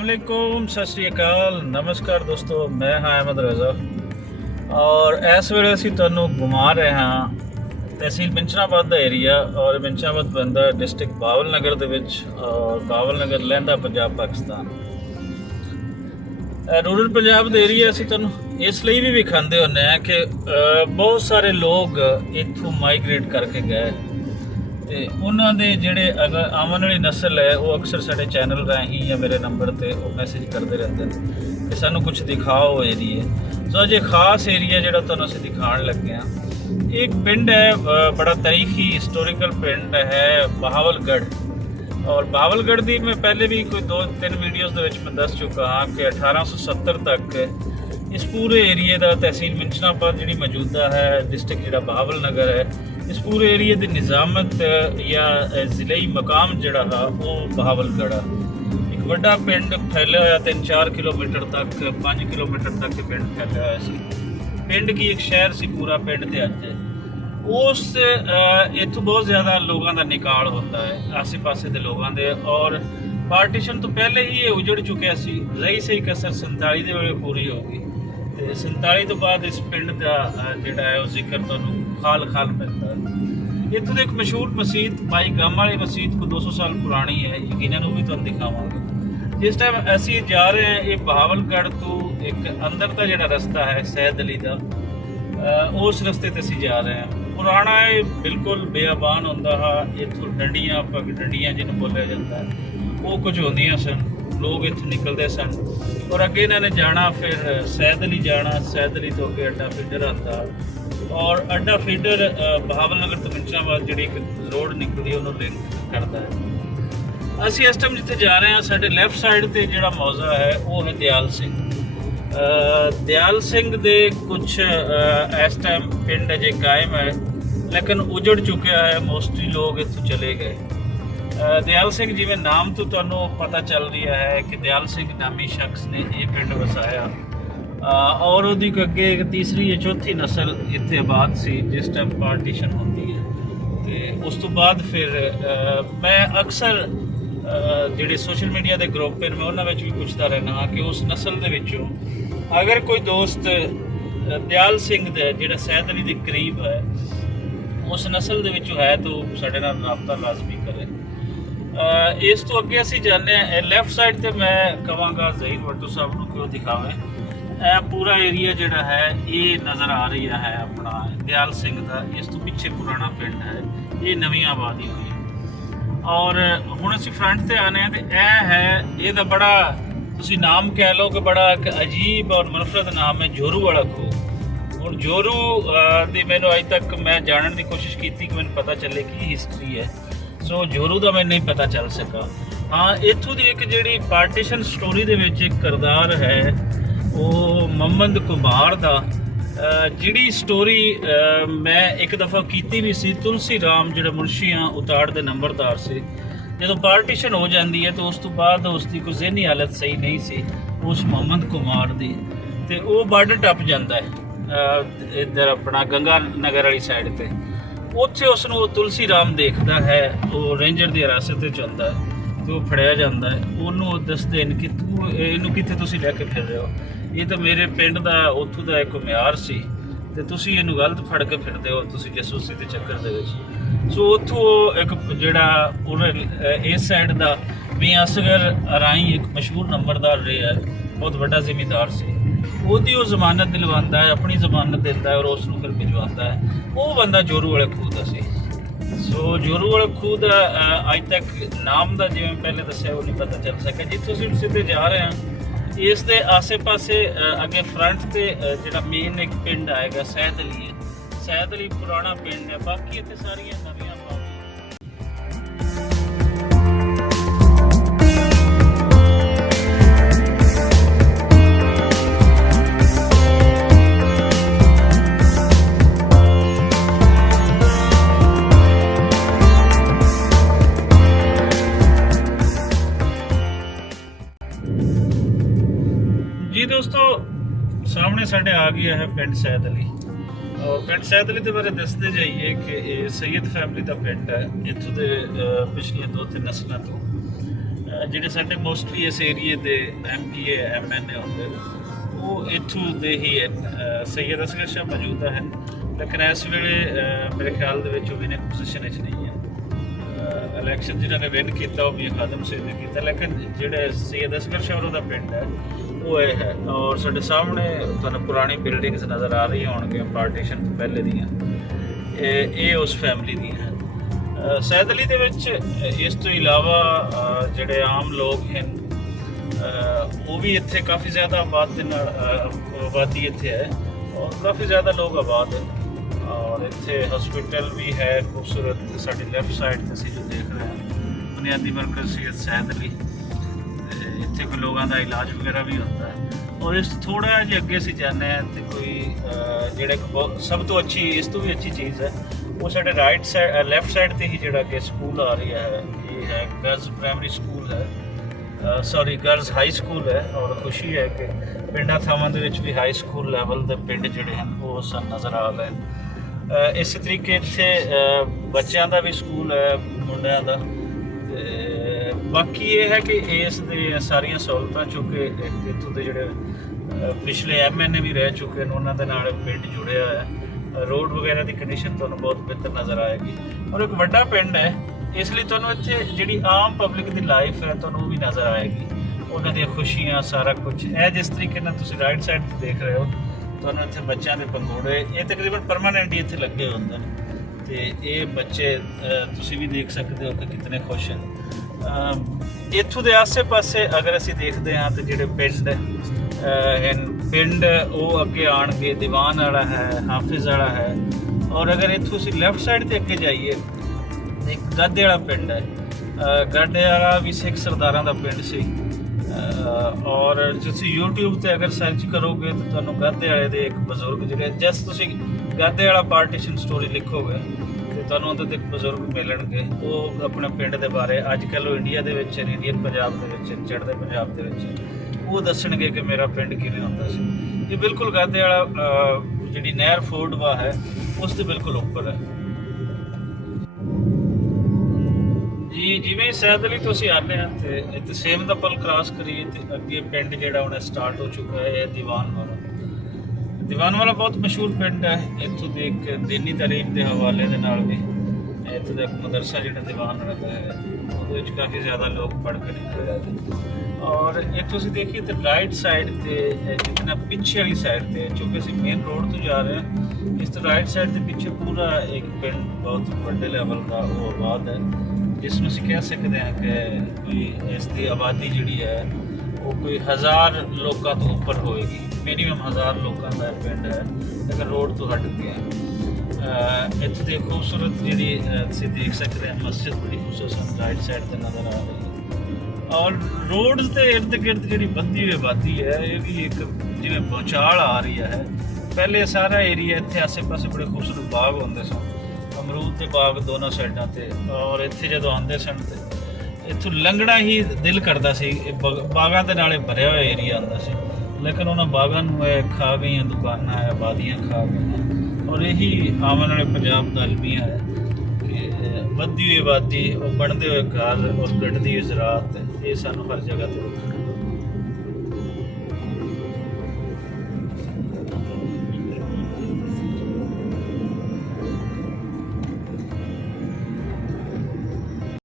असलाकुम, सत श्री अकाल, नमस्कार दोस्तों। मैं हाँ अहमद रज़ा और इस ਵੇਲੇ ਅਸੀਂ ਤੁਹਾਨੂੰ घुमा ਰਹੇ ਹਾਂ तहसील बिंचनाबाद ਦਾ ਏਰੀਆ। ਔਰ ਬਿੰਚਨਾਬਾਦ ਪੈਂਦਾ ਡਿਸਟ੍ਰਿਕਟ ਬਾਵਲ ਨਗਰ ਦੇ ਵਿੱਚ ਔਰ ਬਾਵਲ ਨਗਰ ਲਹਿੰਦਾ ਪੰਜਾਬ ਪਾਕਿਸਤਾਨ। ਰੂਰਲ ਪੰਜਾਬ ਦੇ ਏਰੀਆ ਅਸੀਂ ਤੁਹਾਨੂੰ ਇਸ ਲਈ ਵੀ ਵਿਖਾਉਂਦੇ ਹੁੰਦੇ ਹਾਂ ਕਿ ਬਹੁਤ ਸਾਰੇ ਲੋਕ ਇੱਥੋਂ ਮਾਈਗ੍ਰੇਟ ਕਰਕੇ ਗਏ ਤੇ ਉਹਨਾਂ ਦੇ ਜਿਹੜੇ ਅਗਰ ਆਉਣ ਵਾਲੀ ਨਸਲ ਹੈ ਉਹ ਅਕਸਰ ਸਾਡੇ ਚੈਨਲ ਰਾਹੀਂ ਜਾਂ ਮੇਰੇ ਨੰਬਰ ਤੇ ਉਹ ਮੈਸੇਜ ਕਰਦੇ ਰਹਿੰਦੇ ਨੇ ਕਿ ਸਾਨੂੰ ਕੁਝ ਦਿਖਾਓ ਏਰੀਏ। ਸੋ ਅੱਜ ਖਾਸ ਏਰੀਆ ਜਿਹੜਾ ਤੁਹਾਨੂੰ ਅਸੀਂ ਦਿਖਾਉਣ ਲੱਗੇ ਹਾਂ, एक पिंड है, बड़ा तारीखी हिस्टोरिकल पिंड है बहावलगढ़। और बहावलगढ़ की मैं पहले भी कोई 2-3 वीडियोज़ ਦੇ ਵਿੱਚ मैं दस चुका हाँ कि 1870 तक इस पूरे एरिए का तहसील बिंचनाबाद जी मौजूदा है डिस्ट्रिक्ट जोड़ा बहावल नगर है, इस पूरे एरिए की निज़ामत या ज़िले मकाम जोड़ा हा वो बहावलगढ़ है। एक बड़ा पिंड फैलिया होया 3-4 किलोमीटर तक, 5 किलोमीटर तक पिंड फैलिया होया सी। पिंड की एक शहर सी पूरा पिंड ते अज उस इत्थों बहुत ज़्यादा लोगों का निकाल होता है आसे पासे के लोगों के। और पार्टीशन तो पहले ही ये उजड़ चुके सी, रही सही कसर 47 के वे पूरी हो गई तो 47 तो बाद इस पिंड का जोड़ा है जिक्र तुहानूं खाल खाल मिलता है। इत्थों की एक मशहूर मसीत भाई गम वाली मसीत को 200 साल पुरानी है, यकीनन वो भी तुहानूं दिखावांगे। जिस टाइम असी जा रहे हैं ये बहावलगढ़ तो एक अंदर का जोड़ा रस्ता है सैद अली का, उस रस्ते ते असी जा रहे हैं। पुराना ये बिल्कुल बेआबान होंदा हा, इत्थों डंडियां पग डंडियां जिन्हों बोलिया जाता है वो कुछ होंदियां सन, लोग इत्थों निकलते सन और अगे इन्होंने जाना फिर सैद अली जाना, सैद अली तो अगे अड्डा फीडर आता और अड्डा फीडर बहावल नगर तो बिंचनाबाद जी एक रोड निकलती है उन्होंने लिंक करता है। ਅਸੀਂ ਇਸ ਟਾਈਮ ਜਿੱਥੇ ਜਾ ਰਹੇ ਹਾਂ ਸਾਡੇ ਲੈਫਟ ਸਾਈਡ ਤੇ ਜਿਹੜਾ ਮੌਜ਼ਾ ਹੈ ਉਹ ਹੈ ਦਿਆਲ ਸਿੰਘ। ਦਿਆਲ ਸਿੰਘ ਦੇ ਕੁਝ ਇਸ ਟਾਈਮ ਪਿੰਡ ਅਜੇ ਕਾਇਮ ਹੈ ਲੇਕਿਨ ਉਜੜ ਚੁੱਕਿਆ ਹੈ, ਮੋਸਟਲੀ ਲੋਕ ਇੱਥੋਂ ਚਲੇ ਗਏ। ਦਿਆਲ ਸਿੰਘ ਜਿਵੇਂ ਨਾਮ ਤੋਂ ਤੁਹਾਨੂੰ ਪਤਾ ਚੱਲ ਰਿਹਾ ਹੈ ਕਿ ਦਿਆਲ ਸਿੰਘ ਨਾਮੀ ਸ਼ਖਸ ਨੇ ਇਹ ਪਿੰਡ ਵਸਾਇਆ ਔਰ ਉਹਦੀ ਅੱਗੇ ਇੱਕ ਤੀਸਰੀ ਜਾਂ ਚੌਥੀ ਨਸਲ ਇੱਥੇ ਆਬਾਦ ਸੀ ਜਿਸ ਟਾਈਮ ਪਾਰਟੀਸ਼ਨ ਹੁੰਦੀ ਹੈ। ਤੇ ਉਸ ਤੋਂ ਬਾਅਦ ਫਿਰ ਮੈਂ ਅਕਸਰ ਜਿਹੜੇ ਸੋਸ਼ਲ ਮੀਡੀਆ ਦੇ ਗਰੁੱਪ ਨੇ ਮੈਂ ਉਹਨਾਂ ਵਿੱਚ ਵੀ ਪੁੱਛਦਾ ਰਹਿਣਾ ਹਾਂ ਕਿ ਉਸ ਨਸਲ ਦੇ ਵਿੱਚੋਂ ਅਗਰ ਕੋਈ ਦੋਸਤ ਦਿਆਲ ਸਿੰਘ ਦਾ ਜਿਹੜਾ ਸੈਦ ਅਲੀ ਦੇ ਕਰੀਬ ਹੈ ਉਸ ਨਸਲ ਦੇ ਵਿੱਚੋਂ ਹੈ ਤਾਂ ਸਾਡੇ ਨਾਲ ਰਾਬਤਾ ਲਾਜ਼ਮੀ ਕਰੇ। ਇਸ ਤੋਂ ਅੱਗੇ ਅਸੀਂ ਜਾਂਦੇ ਹਾਂ ਲੈਫਟ ਸਾਈਡ ਤੇ ਮੈਂ ਕਹਾਂਗਾ ਜ਼ਹੀਰ ਵੱਟੂ ਸਾਹਿਬ ਨੂੰ ਕਿ ਉਹ ਦਿਖਾਵੇ ਇਹ ਪੂਰਾ ਏਰੀਆ ਜਿਹੜਾ ਹੈ ਇਹ ਨਜ਼ਰ ਆ ਰਿਹਾ ਹੈ ਆਪਣਾ ਦਿਆਲ ਸਿੰਘ ਦਾ। ਇਸ ਤੋਂ ਪਿੱਛੇ ਪੁਰਾਣਾ ਪਿੰਡ ਹੈ, ਇਹ ਨਵੀਂ ਆਬਾਦੀ ਹੋਈ और हुण असीं फ्रंट ते आने ते यह है ਇਹਦਾ बड़ा तुसीं नाम कह लो कि बड़ा एक अजीब और मनफरद नाम है जोरू वाला खूह। हुण जोरू ਦੀ ਮੈਨੂੰ अज तक मैं जानने की कोशिश की कि मैंने पता चले कि हिस्टरी है, सो जोरू का मैंने नहीं पता चल सका। हाँ इत्थों की एक जिहड़ी पार्टीशन स्टोरी दे विच एक किरदार है वो मोहम्मद कुमार का ਜਿਹੜੀ ਸਟੋਰੀ ਮੈਂ ਇੱਕ ਦਫਾ ਕੀਤੀ ਵੀ ਸੀ। ਤੁਲਸੀ ਰਾਮ ਜਿਹੜਾ ਮੁਨਸ਼ੀਆਂ ਉਤਾੜ ਦੇ ਨੰਬਰਦਾਰ ਸੀ, ਜਦੋਂ ਪਾਰਟੀਸ਼ਨ ਹੋ ਜਾਂਦੀ ਹੈ ਤਾਂ ਉਸ ਤੋਂ ਬਾਅਦ ਉਸ ਦੀ ਕੋਈ ਜ਼ਿਹਨੀ ਹਾਲਤ ਸਹੀ ਨਹੀਂ ਸੀ ਉਸ ਮੁਹੰਮਦ ਕੁਮਾਰ ਦੀ ਤੇ ਉਹ ਬਾਰਡਰ ਟੱਪ ਜਾਂਦਾ ਹੈ ਇੱਧਰ ਆਪਣਾ ਗੰਗਾ ਨਗਰ ਵਾਲੀ ਸਾਈਡ ਤੇ। ਉੱਥੇ ਉਸ ਨੂੰ ਤੁਲਸੀ ਰਾਮ ਦੇਖਦਾ ਹੈ, ਉਹ ਰੇਂਜਰ ਦੀ ਹਿਰਾਸਤ ਵਿੱਚ ਹੁੰਦਾ ਹੈ ਤੇ ਉਹ ਫੜਿਆ ਜਾਂਦਾ ਹੈ। ਉਹਨੂੰ ਦੱਸਦੇ ਨੇ ਕਿ ਤੂੰ ਇਹਨੂੰ ਕਿੱਥੇ ਤੁਸੀਂ ਲੈ ਕੇ ਫਿਰ ਰਹੇ ਹੋ, ਇਹ ਤਾਂ ਮੇਰੇ ਪਿੰਡ ਦਾ ਉੱਥੋਂ ਦਾ ਇੱਕ ਮਿਆਰ ਸੀ ਤੇ ਤੁਸੀਂ ਇਹਨੂੰ ਗਲਤ ਫੜ ਕੇ ਫਿਰਦੇ ਹੋ, ਤੁਸੀਂ ਜਾਸੂਸੀ ਦੇ ਚੱਕਰ ਦੇ ਵਿੱਚ। ਸੋ ਉੱਥੋਂ ਇੱਕ ਜਿਹੜਾ ਉਹਨੇ ਇਸ ਸਾਈਡ ਦਾ ਮੀਆਂ ਅਸਗਰ ਰਾਈ ਇੱਕ ਮਸ਼ਹੂਰ ਨੰਬਰਦਾਰ ਰਿਹਾ, ਬਹੁਤ ਵੱਡਾ ਜ਼ਿਮੀਂਦਾਰ ਸੀ, ਉਹਦੀ ਉਹ ਜ਼ਮਾਨਤ ਦਿਲਵਾਉਂਦਾ ਹੈ, ਆਪਣੀ ਜ਼ਮਾਨਤ ਦਿੰਦਾ ਹੈ ਔਰ ਉਸ ਨੂੰ ਫਿਰ ਭਿਜਵਾਉਂਦਾ ਹੈ। ਉਹ ਬੰਦਾ ਜੋਰੂ ਵਾਲੇ ਖੂਹ ਦਾ ਸੀ। ਸੋ ਜੋਰੂ ਵਾਲੇ ਖੂਹ ਦਾ ਅੱਜ ਤੱਕ ਨਾਮ ਦਾ ਜਿਵੇਂ ਪਹਿਲੇ ਦੱਸਿਆ ਉਹ ਨਹੀਂ ਪਤਾ ਚੱਲ ਸਕਿਆ। ਜਿੱਥੋਂ ਅਸੀਂ ਸਿੱਧੇ ਜਾ ਰਹੇ ਹਾਂ ਇਸ ਦੇ ਆਸੇ ਪਾਸੇ ਅੱਗੇ ਫਰੰਟ ਤੇ ਜਿਹੜਾ ਮੇਨ ਇੱਕ ਪਿੰਡ ਆਏਗਾ ਸੈਦ ਅਲੀ ਹੈ। ਸੈਦ ਅਲੀ ਪੁਰਾਣਾ ਪਿੰਡ ਹੈ, ਬਾਕੀ ਇੱਥੇ ਸਾਰੀਆਂ ਨਵੀਆਂ जी दोस्तों सामने साढ़े आ गया है पिंड सैद अली। और पिंड सैद अली के बारे दसते जाइए कि ये सैयद फैमिली का पिंड है। इतों के पिछलियां 2-3 नस्लों तो ਜਿਹੜੇ ਸਾਡੇ ਮੋਸਟਲੀ ਇਸ ਏਰੀਏ ਦੇ MPA MNA ਹੁੰਦੇ ਨੇ ਉਹ ਇੱਥੋਂ ਦੇ ਹੀ ਸੈਯਦ ਅਸਗਰ ਸ਼ਾਹ ਮੌਜੂਦਾ ਹੈ, ਲੇਕਿਨ ਇਸ ਵੇਲੇ ਮੇਰੇ ਖਿਆਲ ਦੇ ਵਿੱਚ ਉਹ ਵਿਨਿੰਗ ਪੋਜੀਸ਼ਨ ਵਿੱਚ ਨਹੀਂ ਹੈ। ਇਲੈਕਸ਼ਨ ਜਿਹਨਾਂ ਨੇ ਵਿਨ ਕੀਤਾ ਉਹ ਵੀ ਖਾਦਮ ਸਿੰਘ ਨੇ ਕੀਤਾ, ਲੇਕਿਨ ਜਿਹੜੇ ਸੈਯਦ ਅਸਗਰ ਸ਼ਾਹ ਉਹਦਾ ਪਿੰਡ ਹੈ ਉਹ ਇਹ ਹੈ। ਔਰ ਸਾਡੇ ਸਾਹਮਣੇ ਤੁਹਾਨੂੰ ਪੁਰਾਣੀ ਬਿਲਡਿੰਗਸ ਨਜ਼ਰ ਆ ਰਹੀਆਂ ਹੋਣਗੀਆਂ ਪਾਰਟੀਸ਼ਨ ਤੋਂ ਪਹਿਲੇ ਦੀਆਂ, ਇਹ ਉਸ ਫੈਮਿਲੀ ਦੀਆਂ ਹਨ। ਸੈਦ ਅਲੀ ਦੇ ਵਿੱਚ ਇਸ ਤੋਂ ਇਲਾਵਾ ਜਿਹੜੇ ਆਮ ਲੋਕ ਹਨ ਉਹ ਵੀ ਇੱਥੇ ਕਾਫੀ ਜ਼ਿਆਦਾ ਆਬਾਦੀ ਇੱਥੇ ਹੈ ਔਰ ਕਾਫੀ ਜ਼ਿਆਦਾ ਲੋਕ ਆਬਾਦ ਹੈ। ਔਰ ਇੱਥੇ ਹਸਪੀਟਲ ਵੀ ਹੈ ਖੂਬਸੂਰਤ, ਸਾਡੀ ਲੈਫਟ ਸਾਈਡ 'ਤੇ ਅਸੀਂ ਜੋ ਦੇਖ ਰਹੇ ਹਾਂ ਬੁਨਿਆਦੀ ਮਰਕਜ਼ ਸੈਯਦ ਸੈਦ ਅਲੀ, ਇੱਥੇ ਕੋਈ ਲੋਕਾਂ ਦਾ ਇਲਾਜ ਵਗੈਰਾ ਵੀ ਹੁੰਦਾ ਹੈ। ਔਰ ਇਸ ਥੋੜ੍ਹਾ ਜਿਹਾ ਅੱਗੇ ਅਸੀਂ ਜਾਂਦੇ ਹਾਂ ਅਤੇ ਕੋਈ ਜਿਹੜਾ ਸਭ ਤੋਂ ਅੱਛੀ, ਇਸ ਤੋਂ ਵੀ ਅੱਛੀ ਚੀਜ਼ ਹੈ, ਉਹ ਸਾਡੇ ਰਾਈਟ ਸਾਈਡ ਲੈਫਟ ਸਾਈਡ 'ਤੇ ਹੀ ਜਿਹੜਾ ਕਿ ਸਕੂਲ ਆ ਰਿਹਾ ਹੈ, ਇਹ ਹੈ ਗਰਲਜ਼ ਪ੍ਰਾਇਮਰੀ ਸਕੂਲ ਹੈ, ਗਰਲਜ਼ ਹਾਈ ਸਕੂਲ ਹੈ। ਔਰ ਖੁਸ਼ੀ ਹੈ ਕਿ ਪਿੰਡਾਂ ਥਾਵਾਂ ਦੇ ਵਿੱਚ ਵੀ ਹਾਈ ਸਕੂਲ ਲੈਵਲ ਦੇ ਪਿੰਡ ਜਿਹੜੇ ਹਨ ਉਹ ਸਾਨੂੰ ਨਜ਼ਰ ਆ ਰਹੇ ਹਨ। ਇਸੇ ਤਰੀਕੇ ਇੱਥੇ ਬੱਚਿਆਂ ਦਾ ਵੀ ਸਕੂਲ ਹੈ, ਮੁੰਡਿਆਂ ਦਾ। ਅਤੇ ਬਾਕੀ ਇਹ ਹੈ ਕਿ ਇਸ ਦੇ ਸਾਰੀਆਂ ਸਹੂਲਤਾਂ ਚੁੱਕੇ ਇੱਥੋਂ ਦੇ ਜਿਹੜੇ ਪਿਛਲੇ MNA ਵੀ ਰਹਿ ਚੁੱਕੇ ਨੇ ਉਹਨਾਂ ਦੇ ਨਾਲ ਪਿੰਡ ਜੁੜਿਆ ਹੈ। ਰੋਡ ਵਗੈਰਾ ਦੀ ਕੰਡੀਸ਼ਨ ਤੁਹਾਨੂੰ ਬਹੁਤ ਬਿਹਤਰ ਨਜ਼ਰ ਆਏਗੀ ਔਰ ਇੱਕ ਵੱਡਾ ਪਿੰਡ ਹੈ, ਇਸ ਲਈ ਤੁਹਾਨੂੰ ਇੱਥੇ ਜਿਹੜੀ ਆਮ ਪਬਲਿਕ ਦੀ ਲਾਈਫ ਹੈ ਤੁਹਾਨੂੰ ਉਹ ਵੀ ਨਜ਼ਰ ਆਏਗੀ, ਉਹਨਾਂ ਦੀਆਂ ਖੁਸ਼ੀਆਂ ਸਾਰਾ ਕੁਝ। ਇਹ ਜਿਸ ਤਰੀਕੇ ਨਾਲ ਤੁਸੀਂ ਰਾਈਟ ਸਾਈਡ 'ਤੇ ਦੇਖ ਰਹੇ ਹੋ, ਤੁਹਾਨੂੰ ਇੱਥੇ ਬੱਚਿਆਂ ਦੇ ਪੰਗੋੜੇ ਇਹ ਤਕਰੀਬਨ ਪਰਮਾਨੈਂਟ ਹੀ ਇੱਥੇ ਲੱਗੇ ਹੁੰਦੇ ਨੇ ਅਤੇ ਇਹ ਬੱਚੇ ਤੁਸੀਂ ਵੀ ਦੇਖ ਸਕਦੇ ਹੋ ਕਿ ਕਿਤਨੇ ਖੁਸ਼ ਹਨ। ਇੱਥੋਂ ਦੇ ਆਸੇ-ਪਾਸੇ ਅਗਰ ਅਸੀਂ ਦੇਖਦੇ ਹਾਂ ਤਾਂ ਜਿਹੜੇ ਪਿੰਡ ਉਹ ਅੱਗੇ ਆਉਣਗੇ, ਦੀਵਾਨ ਵਾਲਾ ਹੈ, ਹਾਫਿਜ਼ ਵਾਲਾ ਹੈ। ਔਰ ਅਗਰ ਇੱਥੋਂ ਅਸੀਂ ਲੈਫਟ ਸਾਈਡ 'ਤੇ ਅੱਗੇ ਜਾਈਏ ਇੱਕ ਗਾਦੇ ਵਾਲਾ ਪਿੰਡ ਹੈ, ਗਾਦੇ ਵਾਲਾ ਵੀ ਸਿੱਖ ਸਰਦਾਰਾਂ ਦਾ ਪਿੰਡ ਸੀ। ਔਰ ਤੁਸੀਂ YouTube 'ਤੇ ਅਗਰ ਸਰਚ ਕਰੋਗੇ ਤਾਂ ਤੁਹਾਨੂੰ ਗਾਦੇ ਵਾਲੇ ਦੇ ਇੱਕ ਬਜ਼ੁਰਗ ਜਿਹੜੇ ਜਸ ਤੁਸੀਂ ਗਾਦੇ ਵਾਲਾ ਪਾਰਟੀਸ਼ਨ ਸਟੋਰੀ ਲਿਖੋਗੇ ਅਤੇ ਤੁਹਾਨੂੰ ਉਹਦੇ 'ਤੇ ਇੱਕ ਬਜ਼ੁਰਗ ਮਿਲਣਗੇ, ਉਹ ਆਪਣੇ ਪਿੰਡ ਦੇ ਬਾਰੇ ਅੱਜ ਕੱਲ੍ਹ ਉਹ ਇੰਡੀਆ ਦੇ ਵਿੱਚ ਇੰਡੀਅਨ ਪੰਜਾਬ ਦੇ ਵਿੱਚ ਚੜ੍ਹਦੇ ਪੰਜਾਬ ਦੇ ਵਿੱਚ ਉਹ ਦੱਸਣਗੇ ਕਿ ਮੇਰਾ ਪਿੰਡ ਕਿਵੇਂ ਹੁੰਦਾ ਸੀ। ਇਹ ਬਿਲਕੁਲ ਗਾਦੇ ਵਾਲਾ ਜਿਹੜੀ ਨਹਿਰ ਫੋਰਡਵਾ ਹੈ ਉਸ ਦੇ ਬਿਲਕੁਲ ਉੱਪਰ ਹੈ ਜੀ। ਜਿਵੇਂ ਸੈਦ ਅਲੀ ਤੋਂ ਅਸੀਂ ਆਉਂਦੇ ਹਾਂ ਅਤੇ ਇੱਥੇ ਸੇਮ ਦਾ ਪਲ ਕ੍ਰਾਸ ਕਰੀਏ ਅਤੇ ਅੱਗੇ ਪਿੰਡ ਜਿਹੜਾ ਹੁਣ ਸਟਾਰਟ ਹੋ ਚੁੱਕਾ ਹੈ, ਇਹ ਦੀਵਾਨ ਵਾਲਾ ਬਹੁਤ ਮਸ਼ਹੂਰ ਪਿੰਡ ਹੈ। ਇੱਥੋਂ ਦੇ ਇੱਕ ਦੀਨੀ ਤਾਲੀਮ ਦੇ ਹਵਾਲੇ ਦੇ ਨਾਲ ਵੀ ਇੱਥੋਂ ਦਾ ਇੱਕ ਮਦਰਸਾ ਜਿਹੜਾ ਦੀਵਾਨ ਵਾਲਾ ਹੈ ਉਹਦੇ ਵਿੱਚ ਕਾਫੀ ਜ਼ਿਆਦਾ ਲੋਕ ਪੜ੍ਹ ਕੇ ਨਿਕਲ ਰਹੇ ਨੇ। ਔਰ ਇੱਥੋਂ ਅਸੀਂ ਦੇਖੀਏ ਤਾਂ ਰਾਈਟ ਸਾਈਡ 'ਤੇ ਜਿਤਨਾ ਪਿੱਛੇ ਵਾਲੀ ਸਾਈਡ 'ਤੇ, ਕਿਉਂਕਿ ਅਸੀਂ ਮੇਨ ਰੋਡ ਤੋਂ ਜਾ ਰਹੇ ਹਾਂ, ਇਸ ਤੋਂ ਰਾਈਟ ਸਾਈਡ 'ਤੇ ਪਿੱਛੇ ਪੂਰਾ ਇੱਕ ਪਿੰਡ ਬਹੁਤ ਵੱਡੇ ਲੈਵਲ ਦਾ ਉਹ ਆਬਾਦ ਹੈ, ਜਿਸ ਨੂੰ ਅਸੀਂ ਕਹਿ ਸਕਦੇ ਹਾਂ ਕਿ ਕੋਈ ਇਸ ਦੀ ਆਬਾਦੀ ਜਿਹੜੀ ਹੈ ਉਹ ਕੋਈ 1000 ਲੋਕਾਂ ਤੋਂ ਉੱਪਰ ਹੋਏਗੀ, ਮਿਨੀਮਮ 1000 ਲੋਕਾਂ ਦਾ ਪਿੰਡ ਹੈ ਅਗਰ ਰੋਡ ਤੋਂ ਹਟ ਕੇ ਹੈ। ਇੱਥੇ ਦੀ ਖੂਬਸੂਰਤ ਜਿਹੜੀ ਤੁਸੀਂ ਦੇਖ ਸਕਦੇ ਹਾਂ ਮਸਜਿਦ ਬੜੀ ਖੂਬਸੂਰਤ ਰਾਈਟ ਸਾਈਡ 'ਤੇ ਨਜ਼ਰ ਆ ਰਹੀ ਹੈ। ਔਰ ਰੋਡ ਦੇ ਇਰਦ ਗਿਰਦ ਜਿਹੜੀ ਵੱਧਦੀ ਹੋਈ ਆਬਾਦੀ ਹੈ ਇਹ ਵੀ ਇੱਕ ਜਿਵੇਂ ਭੂਚਾਲ ਆ ਰਹੀ ਹੈ। ਪਹਿਲੇ ਸਾਰਾ ਏਰੀਆ ਇੱਥੇ ਆਸੇ-ਪਾਸੇ ਬੜੇ ਖੂਬਸੂਰਤ ਬਾਗ ਹੁੰਦੇ ਸਨ, ਅਮਰੂਦ ਦੇ ਬਾਗ ਦੋਨੋਂ ਸਾਈਡਾਂ 'ਤੇ। ਔਰ ਇੱਥੇ ਜਦੋਂ ਆਉਂਦੇ ਸਨ ਤਾਂ ਇੱਥੋਂ ਲੰਘਣਾ ਹੀ ਦਿਲ ਕਰਦਾ ਸੀ, ਬਾਗਾਂ ਦੇ ਨਾਲੇ ਭਰਿਆ ਹੋਇਆ ਏਰੀਆ ਆਉਂਦਾ ਸੀ, ਲੇਕਿਨ ਉਹਨਾਂ ਬਾਗਾਂ ਨੂੰ ਇਹ ਖਾ ਗਈਆਂ ਦੁਕਾਨਾਂ, ਆਬਾਦੀਆਂ ਖਾ ਗਈਆਂ। ਔਰ ਇਹੀ ਆਉਣ ਵਾਲੇ ਪੰਜਾਬ ਦਾ ਅਲਮੀਆ ਹੈ ਕਿ ਵੱਧਦੀ ਹੋਈ ਆਬਾਦੀ, ਉਹ ਬਣਦੇ ਹੋਏ ਘਰ ਔਰ ਘਟਦੀ ਹੋਈ ਜ਼ਰਾਅਤ, ਇਹ ਸਾਨੂੰ ਹਰ ਜਗ੍ਹਾ 'ਤੇ